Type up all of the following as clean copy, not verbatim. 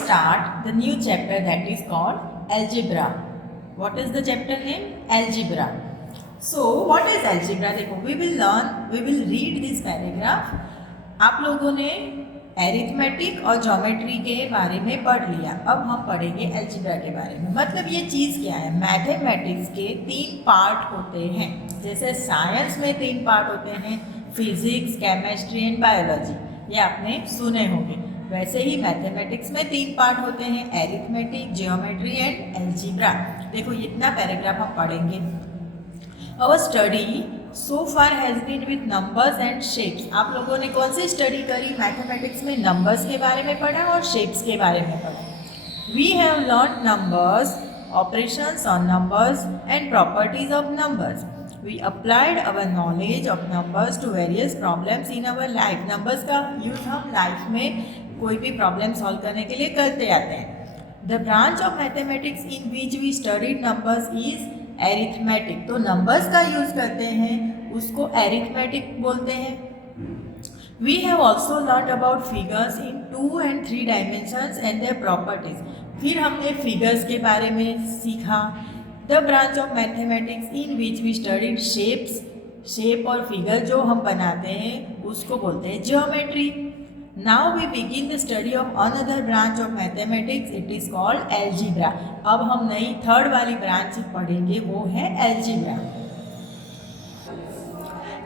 start the new chapter that is called algebra. What is the chapter name? Algebra. So what is algebra? देखो, we will read this paragraph. आप लोगों ने arithmetic और geometry के बारे में पढ़ लिया. अब हम पढ़ेंगे एल्जेब्रा के बारे में. मतलब ये चीज़ क्या है? मैथमेटिक्स के 3 पार्ट होते हैं. जैसे साइंस में 3 पार्ट होते हैं, फिजिक्स, केमिस्ट्री एंड बायोलॉजी, ये आपने सुने होंगे. वैसे ही मैथमेटिक्स में 3 पार्ट होते हैं, एरिथमेटिक, ज्योमेट्री एंड एल्जेब्रा. देखो, इतना पैराग्राफ हम पढ़ेंगे. Our study so far has been with numbers and shapes. आप लोगों ने कौन सी स्टडी करी? मैथमेटिक्स में नंबर्स के बारे में पढ़ा और शेप्स के बारे में पढ़ा. We have learn numbers, operations on numbers and properties of numbers. We applied our knowledge of numbers to various problems in our life. Numbers का यूज हम लाइफ में कोई भी प्रॉब्लम सॉल्व करने के लिए करते आते हैं. The branch of mathematics in which we studied numbers is arithmetic. तो नंबर्स का यूज़ करते हैं, उसको एरिथमेटिक बोलते हैं. We have also learn about figures in 2 and 3 dimensions and their properties. फिर हमने फिगर्स के बारे में सीखा. The branch of mathematics in which we studied shapes. Shape और फिगर जो हम बनाते हैं उसको बोलते हैं geometry. Now we begin the study of another branch of mathematics. It is called algebra. अब हम नई 3rd वाली ब्रांच पढ़ेंगे, वो है algebra.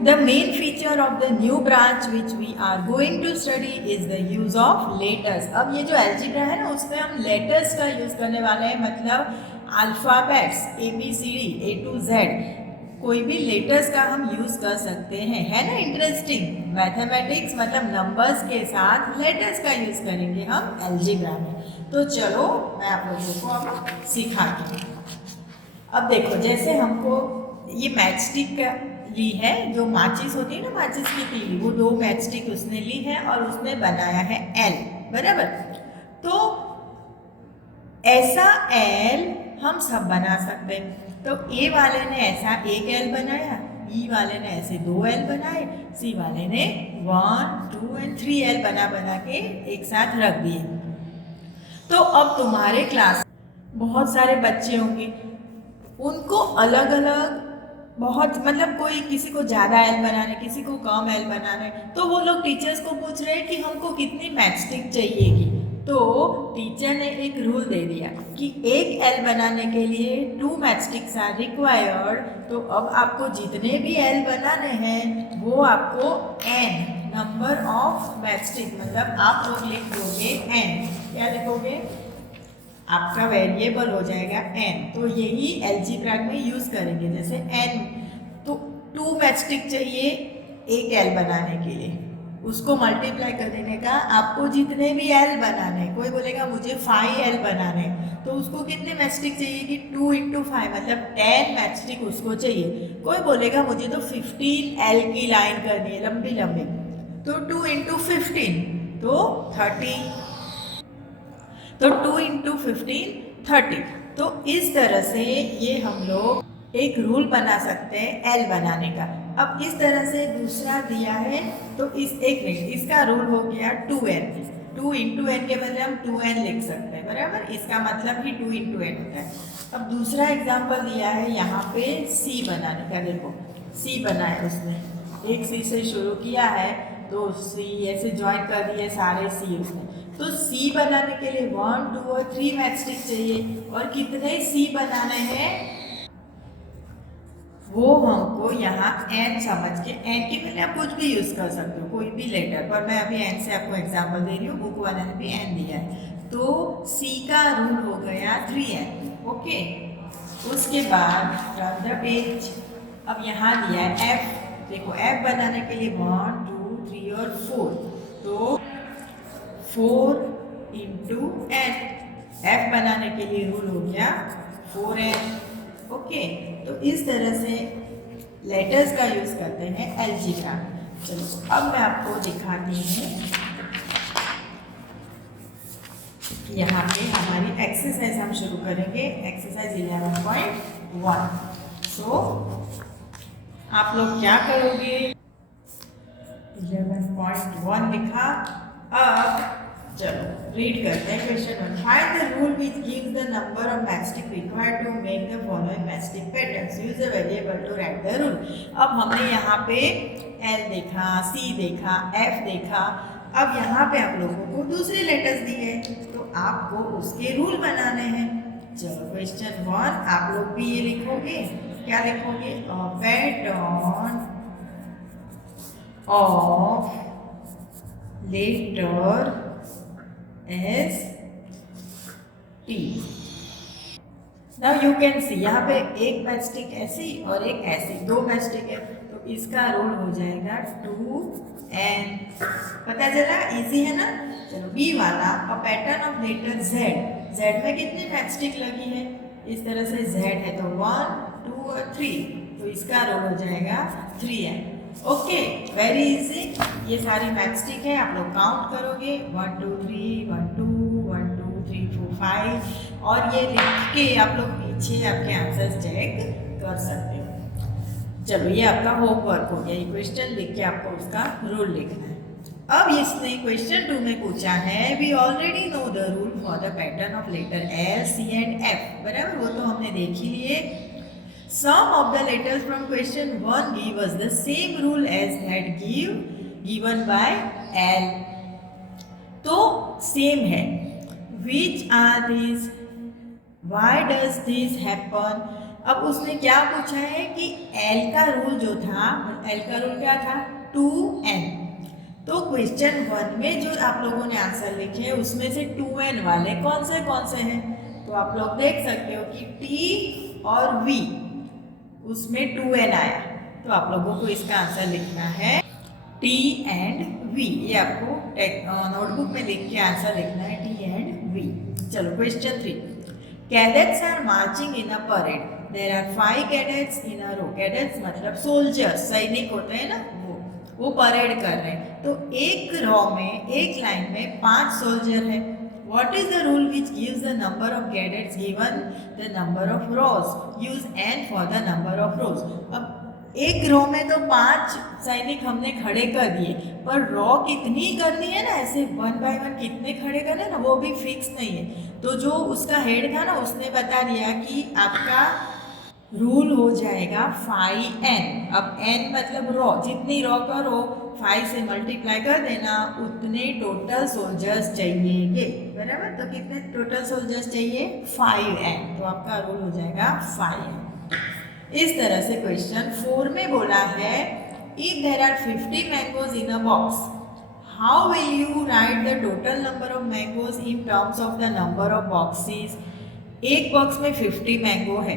The main feature of the new branch which we are going to study is the use of letters. अब ये जो एल्जेब्रा है ना, उसमें हम लेटर्स का यूज़ करने वाले हैं. मतलब alphabets ABCD A to Z, कोई भी लेटर्स का हम यूज़ कर सकते हैं. है ना इंटरेस्टिंग? मैथमेटिक्स मतलब नंबर्स के साथ लेटर्स का यूज़ करेंगे हम एल्जेब्रा में. तो चलो मैं आप लोगों को अब सिखाती हूँ. अब देखो, जैसे हमको ये मैच स्टिक ली है, जो माचिस होती है ना, माचिस की तीली, वो 2 मैच स्टिक उसने ली है और उसने बनाया है L. बराबर. तो ऐसा L हम सब बना सकते हैं. तो ए वाले ने ऐसा एक L बनाया, बी वाले ने ऐसे 2 L बनाए, सी वाले ने 1, 2 and 3 L बना के एक साथ रख दिए. तो अब तुम्हारे क्लास बहुत सारे बच्चे होंगे, उनको अलग अलग बहुत, मतलब कोई किसी को ज़्यादा L बनाने, किसी को कम L बनाने. तो वो लोग टीचर्स को पूछ रहे हैं कि हमको कितनी मैच स्टिक चाहिएगी. तो टीचर ने एक रूल दे दिया कि एक L बनाने के लिए 2 मैच स्टिक्स आर रिक्वायर्ड. तो अब आपको जितने भी L बनाने हैं वो आपको n number of match stick, मतलब आप लोग लिख दोगे n. क्या लिखोगे? आपका वेरिएबल हो जाएगा n. तो यही एल्जेब्रा में यूज़ करेंगे. जैसे n, तो 2 मैच स्टिक चाहिए एक L बनाने के लिए, उसको मल्टीप्लाई कर देने का. आपको जितने भी L बनाने, कोई बोलेगा मुझे 5 L बनाने, तो उसको कितने मैच स्टिक चाहिए कि 2 × 5 मतलब 10 मैच स्टिक उसको चाहिए. कोई बोलेगा मुझे तो 15 L की लाइन करनी है, लंबी लंबी, तो 2 × 15 तो 30. तो 2 × 15 30. तो इस तरह से ये हम लोग एक रूल बना सकते हैं L बनाने का. अब इस तरह से दूसरा दिया है, तो इसका रूल हो गया 2n. 2 × n के बदले हम 2n लिख सकते हैं. बराबर. इसका मतलब ही 2 × n होता है. अब दूसरा एग्जांपल दिया है यहाँ पे C बनाने का. देखो, C बनाया उसने, एक C से शुरू किया है, तो C ऐसे ज्वाइन कर दिए सारे C उसने. तो C बनाने के लिए 1, 2 और 3 मैच स्टिक चाहिए. और कितने C बनाने हैं वो हमको यहाँ n समझ के, n के पहले आप कुछ भी यूज़ कर सकते हो, कोई भी लेटर, पर मैं अभी n से आपको एग्जांपल दे रही हूँ. बुक वाले ने भी n दिया है. तो C का रूल हो गया 3n. ओके. उसके बाद टर्न द पेज. अब यहाँ दिया है F. देखो, F बनाने के लिए 1, 2, 3 और 4, तो 4 × n. F बनाने के लिए रूल हो गया 4n. ओके. तो इस तरह से लेटर्स का यूज़ करते हैं एल्जेब्रा. चलो अब मैं आपको दिखाती हूँ. यहाँ पे हमारी एक्सरसाइज हम शुरू करेंगे. एक्सरसाइज 11.1. सो आप लोग क्या करोगे? 11.1 लिखा. अब चलो रीड करते हैं question 1. Find the rule which gives the number of matchstick required to make the following matchstick patterns. Use the variable to write the rule. अब हमने यहाँ पे एल देखा, सी देखा, एफ देखा. अब यहाँ पे आप लोगों को दूसरे लेटर्स दिए तो आपको उसके रूल बनाने हैं. चलो क्वेश्चन 1 आप लोग भी ये लिखोगे. क्या लिखोगे? Pattern of letter S T. Now you can see यहाँ पे एक मैचस्टिक ऐसी और एक ऐसी, दो मैचस्टिक है तो इसका रोल हो जाएगा 2n. पता चला? इजी है ना. चलो बी वाला a pattern of letter Z. Z में कितनी मैचस्टिक लगी है? इस तरह से जेड है तो 1 2 और 3 तो इसका रोल हो जाएगा 3n. Okay very easy. ये सारी मैचस्टिक है, आप लोग काउंट करोगे 1 2 3 1 2 1 2 3 4 5 और ये लिख के आप लोग पीछे आपके आंसर चेक कर सकते हो. चलो ये आपका होमवर्क हो गया. ये क्वेश्चन लिख के आपको उसका रूल लिखना है. अब इसने क्वेश्चन 2 में पूछा है we already know the rule for the pattern of letter L C and F. बराबर, वो तो हमने देख ही लिए. Some of the letters from question 1 give us the same rule as that given by L. तो सेम है. Which are these? Why does this happen? अब उसने क्या पूछा है कि L का रूल जो था, L का रूल क्या था? 2n. तो क्वेश्चन 1 में जो आप लोगों ने आंसर लिखे उसमें से 2n वाले कौन से हैं? तो आप लोग देख सकते हो कि T और V उसमें 2n आया. तो आप लोगों को इसका आंसर लिखना है T एंड V. ये आपको नोटबुक में लिख के आंसर लिखना है T एंड V. चलो question 3. Cadets are marching in a parade. There are 5 cadets in a row. Cadets मतलब सोल्जर्स, सैनिक होते हैं ना, वो परेड कर रहे हैं. तो एक रो में, एक लाइन में 5 सोल्जर है. What is the rule which gives the number of cadets given the number of rows? Use n for the number of rows. अब एक रो में तो 5 सैनिक हमने खड़े कर दिए, पर रो कितनी करनी है ना, ऐसे 1 बाय 1 कितने खड़े करने ना, वो भी फिक्स नहीं है. तो जो उसका हेड था ना उसने बता दिया कि आपका रूल हो जाएगा 5n. अब n मतलब रो, जितनी रो करो 5 से मल्टीप्लाई कर देना, उतने टोटल सोल्जर्स चाहिए. बराबर, तो कितने टोटल सोल्जर्स चाहिए? 5n. तो आपका रूल हो जाएगा 5n. इस तरह से क्वेश्चन 4 में बोला है if there are 50 mangoes in a box how will you write the total number of mangoes in terms of the number of boxes. एक बॉक्स में 50 मैंगो है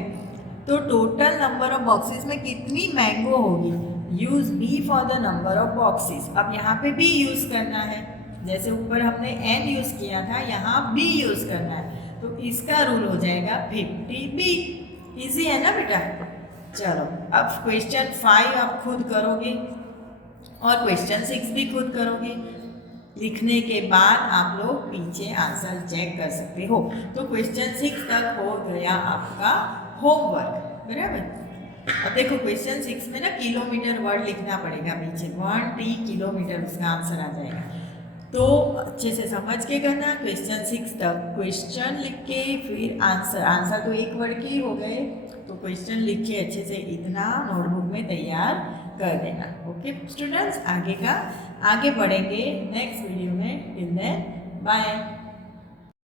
तो टोटल नंबर ऑफ बॉक्सेस में कितनी मैंगो होगी? Use B for the number of boxes. अब यहाँ पे बी यूज करना है, जैसे ऊपर हमने n यूज किया था, यहाँ b यूज करना है. तो इसका रूल हो जाएगा 50b. इजी है ना बेटा. चलो अब क्वेश्चन 5 आप खुद करोगे और क्वेश्चन 6 भी खुद करोगे. लिखने के बाद आप लोग पीछे आंसर चेक कर सकते हो. तो क्वेश्चन 6 तक हो गया आपका होमवर्क. बराबर. अब देखो क्वेश्चन 6 में ना किलोमीटर वर्ड लिखना पड़ेगा पीछे. 1t किलोमीटर उसका आंसर आ जाएगा. तो अच्छे से समझ के करना. क्वेश्चन 6 तक क्वेश्चन लिख के फिर आंसर तो एक वर्ड के ही हो गए, तो क्वेश्चन लिख के अच्छे से इतना नोटबुक में तैयार कर देना. ओके स्टूडेंट्स, आगे बढ़ेंगे नेक्स्ट वीडियो में. Till then bye.